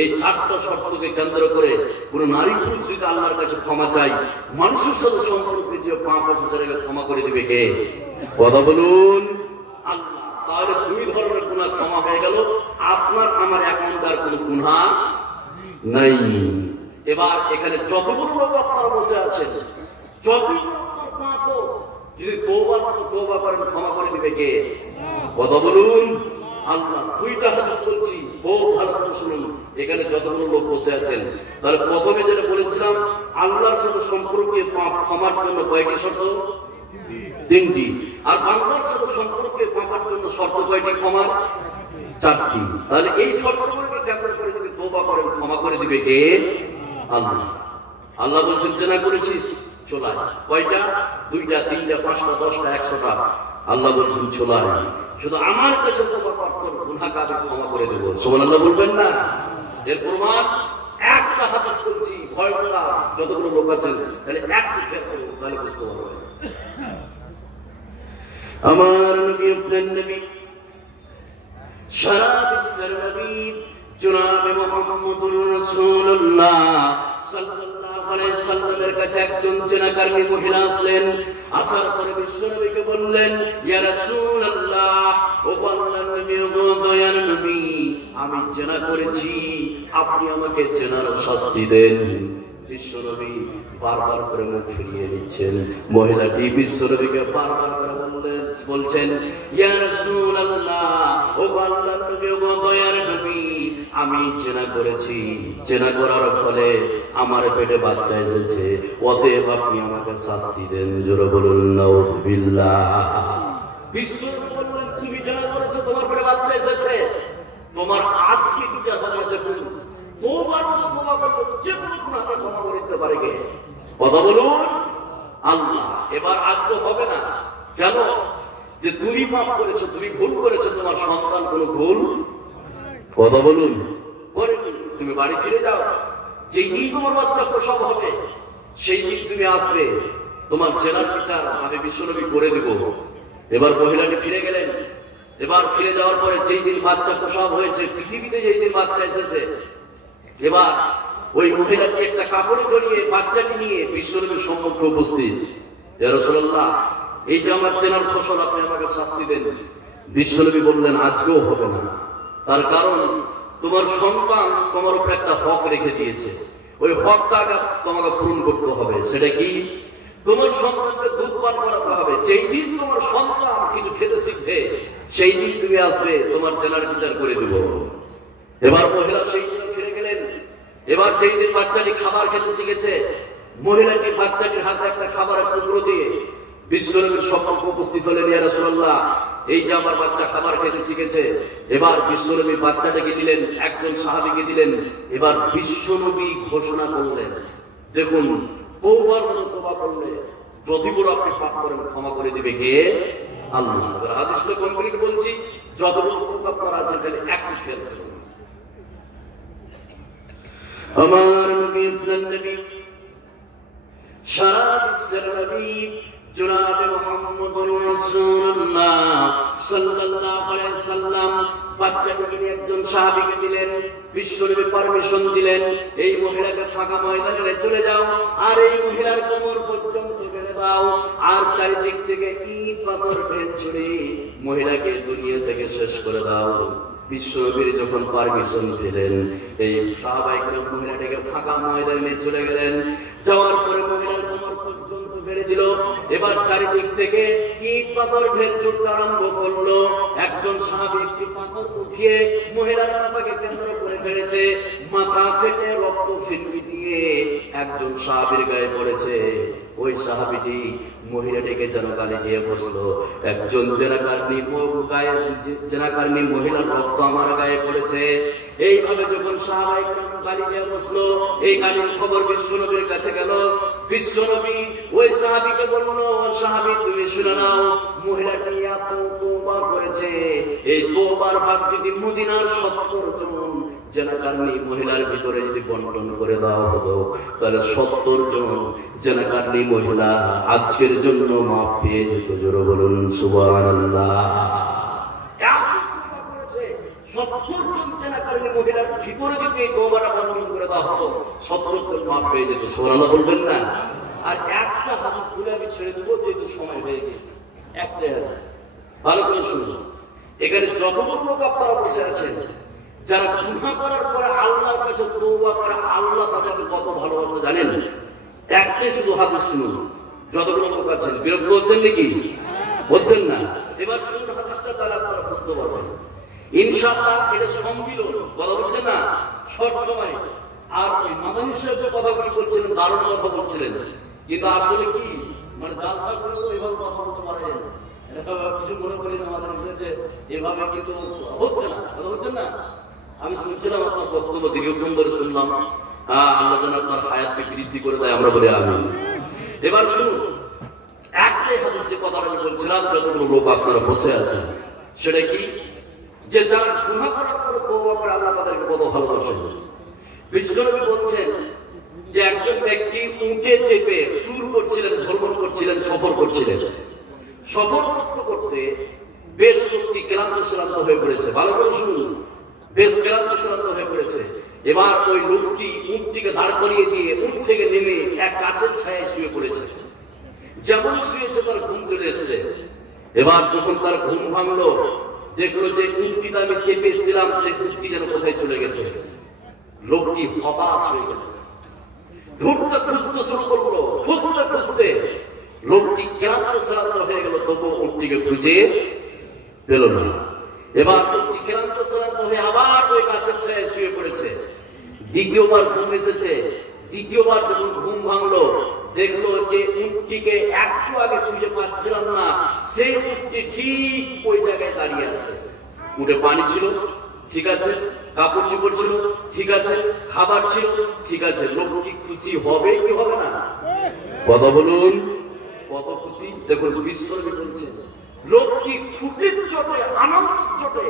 এই 4টা শর্তকে কেন্দ্র করে কোন নারী পুরুষ যদি আল্লাহর কাছে ক্ষমা চাই, মানুষের সাথে সম্পর্কে যে পাপ আছে সেটাকে ক্ষমা করে দিবে কে? কথা বলুন আল্লাহ। তাহলে 2 ধরনের গুনাহ ক্ষমা হয়ে গেল, আপনার আমার অ্যাকাউন্টে আর কোনো গুনাহ নাই। এবার এখানে যতগুলো লোক আপনারা বসে আছেন, যতগুলো আপনার পাপ হোক, যদি তওবার মতো তওবা করেন, ক্ষমা করে দিবে কে? কথা বলুন আল্লাহ। 2টা হাদিস বলছি, খুব ভালো করে শুনুন। এখানে যতগুলো লোক বসে আছেন, তাহলে প্রথমে যেটা বলেছিলাম, আল্লাহর সাথে সম্পর্কে পাপ ক্ষমার জন্য কয়টি শর্ত? 3টি। আর বান্দার সাথে সম্পর্কে পাপের জন্য শর্ত কয়টি ক্ষমার? 4টি। তাহলে এই শর্তগুলোকে কেন্দ্র করে যদি তওবা করেন, ক্ষমা করে দিবে কে? আল্লাহ। আল্লাহ বলছেন জেনা করেছিস চোলায়, কয়টা? 2টা 3টা 5টা 10টা 100টা। আল্লাহ বলছেন চোলায়, শুধু আমার কাছে তোমার পার্থক্য গুনাহকে আমি ক্ষমা করে দেবো। সুবহানাল্লাহ বলবেন না? এর প্রমাণ একটা হাদিস বলছি, ভয় করা যতগুলো লোক আছেন তাহলে একটু খেয়াল করুন, তাহলে বুঝতে পারবেন। আমার নবী আপনার নবী সারা বিশ্বের নবী জনাবে মুহাম্মদুর রাসূলুল্লাহ সাল্লাল্লাহু আলাইহি সাল্লামের কাছে একজন জেনাকারী মহিলা আসলেন। আসার পরে বিশ্বনবীকে বললেন, ইয়া রাসূলুল্লাহ, ও আল্লাহর নবী, ও দয়ার নবী, আমি জেনা করেছি, আপনি আমাকে জেনার শাস্তি দেন। বিশ্বনবী বারবার করে মুখ ফিরিয়ে দিচ্ছেন। মহিলাটি বিশ্বনবীকে বারবার করে বলছেন, ইয়া রাসূলুল্লাহ, ও আল্লাহর নবী, ও দয়ার নবী, আমি জেনা করেছি, জেনা করার ফলে আমার পেটে বাচ্চা এসেছে, অতএব আপনি আমাকে শাস্তি দেন। জোরে বলুন নাউযুবিল্লাহ। বিশ্বনবী বললেন, তুমি জেনা করেছো, তোমার পেটে বাচ্চা এসেছে, তোমার আজকে বিচার হবে দেখুন। তোবার মতো তোবা করতে যে কোনো গুনাহকে ক্ষমা করে দিতে পারে কে? কথা বলুন আল্লাহ। এবার আজকে হবে না কেন? যে তুমি পাপ করেছো, তুমি ভুল করেছো, তোমার সন্তান কোনো ভুল, কথা বলুন, করেনি। তুমি বাড়ি ফিরে যাও, যেই দিন তোমার বাচ্চা প্রসব হবে সেই দিন তুমি আসবে, তোমার জেনার বিচার আমি বিশ্বনবী করে দেব। এবার মহিলাটি ফিরে গেলেন। এবার ফিরে যাওয়ার পরে যেই দিন বাচ্চা প্রসব হয়েছে, পৃথিবীতে যেই দিন বাচ্চা এসেছে, এবার ওই মহিলাকে একটা কাপড়ে জড়িয়ে বাচ্চাকে নিয়ে বিশ্বনবীর সম্মুখে উপস্থিত। ইয়া রাসূলুল্লাহ, এই যে আমার চেনার ফসল, আপনি আমাকে শাস্তি দেন। বিশ্বনবী বললেন, আজকেও হবে না। তার কারণ তোমার সন্তান তোমার উপর একটা হক রেখে দিয়েছে, ওই হকটা তোমাকে পূরণ করতে হবে। সেটা কি? তোমার সন্তানকে দুধ পান করাতে হবে। যেই দিন তোমার সন্তান কিছু খেতে শিখবে সেই দিন তুমি আসবে, তোমার চেনার বিচার করে দেব। এবার মহিলা সেই দিন ফিরে গেলেন। এবার যেই দিন বাচ্চাটি খাবার খেতে শিখেছে, মহিলাটি বাচ্চাটির হাতে একটা খাবারের টুকরো দিয়ে বিশ্বনবীর সম্মুখে উপস্থিত হলেন। ইয়া রাসূলুল্লাহ, এই যে আমার বাচ্চা খাবার খেতে শিখেছে। এবার বিশ্বনবী বাচ্চাটাকে দিলেন, একজন সাহাবীকে দিলেন। এবার বিশ্বনবী ঘোষণা করলেন, দেখুন, তওবার মতো তওবা করলে যত বড় আপনি পাপ করেন ক্ষমা করে দিবে কে? আল্লাহ। এবার হাদিসটা কমপ্লিট বলছি, যত বড় পাপ আপনারা আছেন তাহলে একটু খেয়াল করুন। আমার নবী আপনার নবী সারা বিশ্বের নবী জনাবে মুহাম্মদুর রাসূলুল্লাহ সাল্লাল্লাহু আলাইহি সাল্লাম বাচ্চাটাকে নিয়ে একজন সাহাবীকে দিলেন। বিশ্বনবী পারমিশন দিলেন, এই মহিলাকে ফাঁকা ময়দানে চলে যাও, আর এই মহিলার কোমর পর্যন্ত ফেলে দাও, আর চারিদিক থেকে ইট পাথর ঢেল ছুড়ে মহিলাকে দুনিয়া থেকে শেষ করে দাও। বিশ্বনবীর যখন পারমিশন দিলেন, এই সাহাবায়ে কেরাম মহিলাটাকে ফাঁকা ময়দানে নিয়ে চলে গেলেন। যাওয়ার পরে মহিলার কোমর পর্যন্ত ফেলে দিল। এবার চারিদিক থেকে ইট পাথর ঢেল ছুটতে আরম্ভ করলো। একজন সাহাবী একটি পাথর উঠিয়ে মহিলার মাথাকে কেন্দ্র করে ছেড়েছে, মাথা ফেটে রক্ত ফিনকি দিয়ে একজন সাহাবীর গায়ে পড়েছে। ওই সাহাবীটি মহিলাটিকে যেন গালি দিয়ে বসলো, একজন জেনাকারী মহিলার রক্ত আমার গায়ে পড়েছে। এইভাবে যখন সাহাবায়ে কেরাম গালি দিয়ে বসলো, এই গালির খবর বিশ্বনবীর কাছে গেল। বিশ্বনবী ওই সাহাবীকে বললো, সাহাবী তুমি শুনে নাও, মহিলাটি এত তওবা করেছে, এই তওবার ভাগ যদি মদিনার 70 জন জেনাকারী মহিলার ভিতরে যদি বন্টন করে দেওয়া হতো, তাহলে 70 জন জেনাকারী মহিলা আজকের জন্য মাফ পেয়ে যেত। জোরে বলুন সুবহানাল্লাহ। 70 জন জেনাকারী মহিলার ভিতরে যদি এই তওবাটা বন্টন করে দেওয়া হতো, 70 জন মাফ পেয়ে যেত। সুবহানাল্লাহ বলবেন না? আর একটা হাদিস বলে আমি ছেড়ে দেবো, যেহেতু সময় হয়ে গেছে। একটা হাদিস ভালো করে শুনুন। এখানে যতগুলো লোক আপনারা বসে আছেন, যারা গুনাহ করার পরে আল্লাহর কাছে তওবা করে, আল্লাহ তাদেরকে কত ভালোবাসে জানেন? একটাই শুধু হাদিস শুনুন। যতগুলো লোক আছেন বিরক্ত হচ্ছেন নাকি? হচ্ছেন না? এবার শুনুন হাদিসটা, তাহলে আপনারা বুঝতে পারবেন ইনশাআল্লাহ। এটা সম্মিলন, কথা বলছেন না সব সময়। আর ওই মাদানী সাহেব কথাগুলি বলছিলেন, দারুণ কথা বলছিলেন, কিন্তু আসলে কি মানে জালসা করে তো এভাবে কথা বলতে পারেন, কিছু মনে করি না মাদানী সাহেব যে এভাবে, কিন্তু হচ্ছে না, কথা বলছেন না। আমি শুনছিলাম আপনার বক্তব্য, দীর্ঘক্ষণ ধরে শুনলাম। আল্লাহ যেন আপনার হায়াতকে বৃদ্ধি করে দেয়, আমরা বলি আমিন। এবার শুনুন, একটাই হাদিসে কথা আমি বলছিলাম, যতগুলো লোক আপনারা বসে আছেন, সেটা কি যে যারা গুনাহ করার পরে তওবা করে আল্লাহ তাদেরকে কত ভালোবাসেন। বিশ্বনবী বলছেন যে একজন ব্যক্তি উঠে চেপে ট্যুর করছিলেন, ভ্রমণ করছিলেন, সফর করছিলেন। সফর করতে করতে বেশ লোকটি ক্লান্ত হয়ে পড়েছে। ভালো করে শুনুন, বেশ ক্লান্ত হয়ে পড়েছে। এবার ওই লোকটি উটটিকে দাঁড় করিয়ে দিয়ে উট থেকে নেমে এক গাছের ছায়ায় শুয়ে পড়েছে। যেমন শুয়েছে তার ঘুম চলে এসছে। এবার যখন তার ঘুম ভাঙলো, দেখলো যে উটটিতে আমি চেপে এসেছিলাম সেই উটটি যেন কোথায় চলে গেছে। লোকটি হতাশ হয়ে গেল, ঘুরতে খুঁজতে শুরু করলো। খুঁজতে লোকটি ক্লান্ত হয়ে গেল, তবু উটটিকে খুঁজে পেল না। এবার লোকটি ক্লান্ত হয়ে আবার ওই গাছের ছায়ায় শুয়ে পড়েছে। দ্বিতীয়বার ঘুম এসেছে। দ্বিতীয়বার যখন ঘুম ভাঙলো, দেখলো যে উটটিকে একটু আগে খুঁজে পাচ্ছিলাম না, সেই উটটি ঠিক ওই জায়গায় দাঁড়িয়ে আছে। উটে পানি ছিল, ঠিক আছে, কাপড় চোপড় ছিল, ঠিক আছে, খাবার ছিল, ঠিক আছে। লোকটি খুশি হবে কি হবে না? কথা বলুন, কত খুশি। দেখুন বিশ্বনবী বলছেন, লোকটি খুশির চোটে, আনন্দের চোটে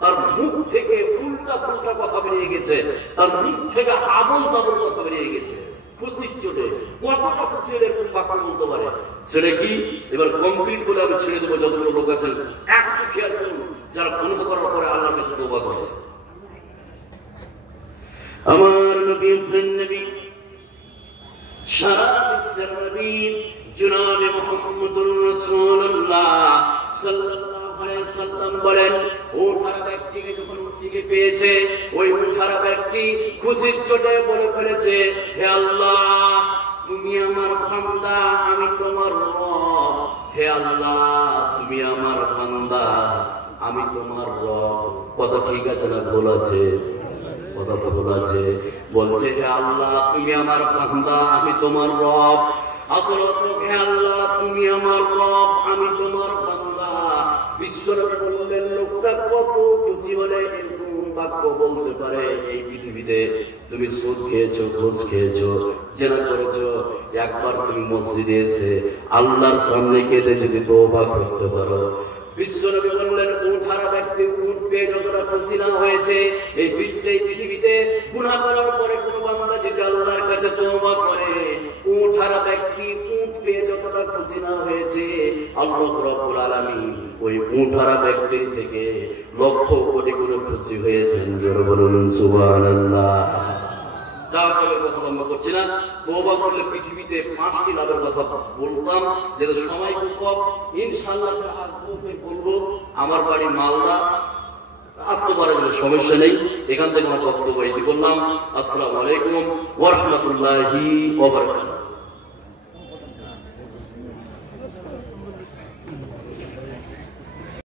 তার মুখ থেকে উল্টা পুল্টা কথা বেরিয়ে গেছে, তার মুখ থেকে আবল তাবল কথা বেরিয়ে গেছে খুশির চোটে। কতটা খুশি হলে এরকম বাক্য বলতে পারে? সেটা কি এবার কমপ্লিট বলে আমি ছেড়ে দেবো। যতগুলো লোক আছেন একটু খেয়াল করুন, যারা গুনাহ করার পরে আল্লাহর কাছে তওবা করে। আমার নবী নবী সারা বিশ্বের নবী জনাবে মুহাম্মদুর রাসূলুল্লাহ সাল্লাল্লাহু আলাইহি সাল্লাম বলেন, ওঠারা ব্যক্তিকে যখন উটটিকে পেয়েছে, ওই ওঠারা ব্যক্তি খুশির চোটে বলে ফেলেছে, হে আল্লাহ তুমি আমার বান্দা, আমি তোমার রব। হে আল্লাহ তুমি আমার বান্দা, আমি তোমার রব। কথা ঠিক আছে না ভুল আছে? কথা ভুল আছে। বলছে হে আল্লাহ তুমি আমার বান্দা, আমি তোমার রব। আসলে তো হে আল্লাহ তুমি আমার রব, আমি তোমার বান্দা। বিশ্বনবী বললেন, লোকটা কত খুশি হলে এরকম বাক্য বলতে পারে এই পৃথিবীতে? তুমি সুদ খেয়েছো, ঘুষ খেয়েছো, জেনা করেছো, একবার তুমি মসজিদে এসে আল্লাহর সামনে কেঁদে যদি তওবা করতে পারো। বিশ্বনবী বললেন, উঠারা ব্যক্তি উট পেয়ে যতটা খুশি না হয়েছে, এই বিশ্বে পৃথিবীতে গুনাহ করার পরে কোন বান্দা যদি আল্লাহর কাছে তওবা করে, উঠারা ব্যক্তি উট পেয়ে যতটা খুশি না হয়েছে, আল্লাহ রাব্বুল আলামিন ওই উঠারা ব্যক্তির থেকে লক্ষ কোটি গুণ খুশি হয়েছেন। জোরে বলুন সুবহানাল্লাহ। যাওয়ার কথা লম্বা করছি না। তওবা করলে পৃথিবীতে 5টি লাভের কথা বলতাম, যেটা সময় খুব কম। ইনশাআল্লাহ আসবো বলবো। আমার বাড়ি মালদা, আসতে পারা যাবে, সমস্যা নেই। এখান থেকে আমার বক্তব্য এটি করলাম। আসসালামু আলাইকুম ওয়া রাহমাতুল্লাহি ওয়া বারাকাতুহু।